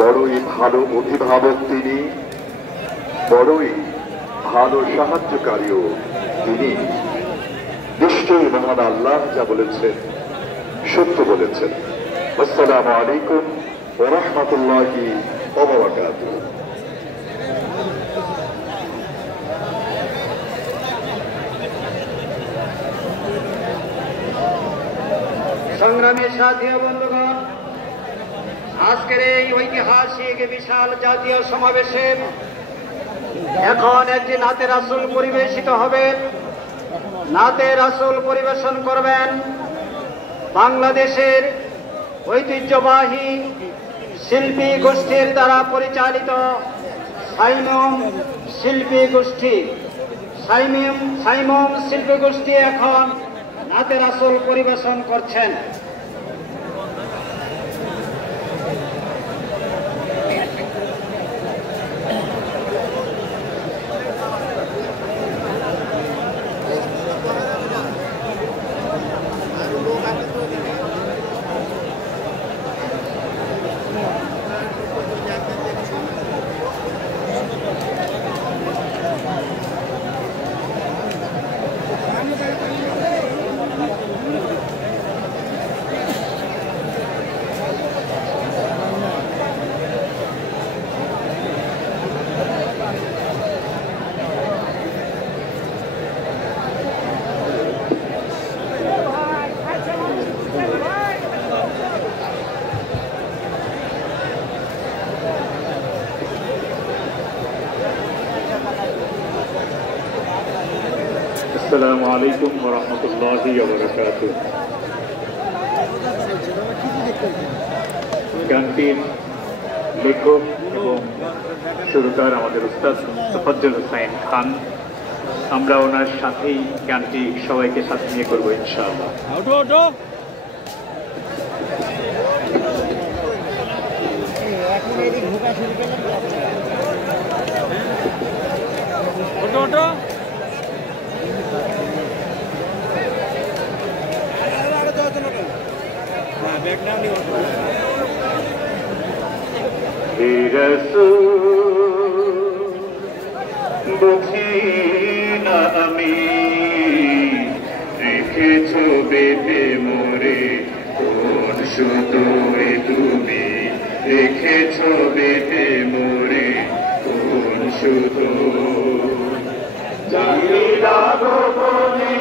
বড়ই ভালো অভিভাবক তিনি, বড়ই ভালো সাহায্যকারীও তিনি। নিশ্চয়ই মহান আল্লাহ যা বলেছেন সত্য বলেছেন। আসসালামু আলাইকুম ওয়া রাহমাতুল্লাহি ওয়া বারাকাতুহু। সংগ্রামী সাথী ও বন্ধুগণ, আজকের এই ঐতিহাসিক বিশাল জাতীয় সমাবেশে এখন একটি নাতে রাসূল পরিবেশিত হবে। নাতে রাসূল পরিবেশন করবেন বাংলাদেশের ঐতিহ্যবাহী শিল্পী গোষ্ঠীর দ্বারা পরিচালিত সাইমম শিল্পী গোষ্ঠী। সাইমম শিল্পী গোষ্ঠী এখন নাতে রাসূল পরিবেশন করছেন। আসসালামু আলাইকুম ওয়া রাহমাতুল্লাহি ওয়া বারাকাতুহু। গানটির লেখক এবং সুরকার আমাদের উস্তাদ তোফাজ্জল হোসেন খান। আমরা ওনার সাথেই গানটি সবাইকে সাথে নিয়ে করবো ইনশাআল্লাহ। হে রাসূল বুঝি না আমি, রেখেছ বেঁধে মোরে কোন সুতোয় তুমি, রেখেছ বেঁধে মোরে কোন সুতো। জানিলা গোপনে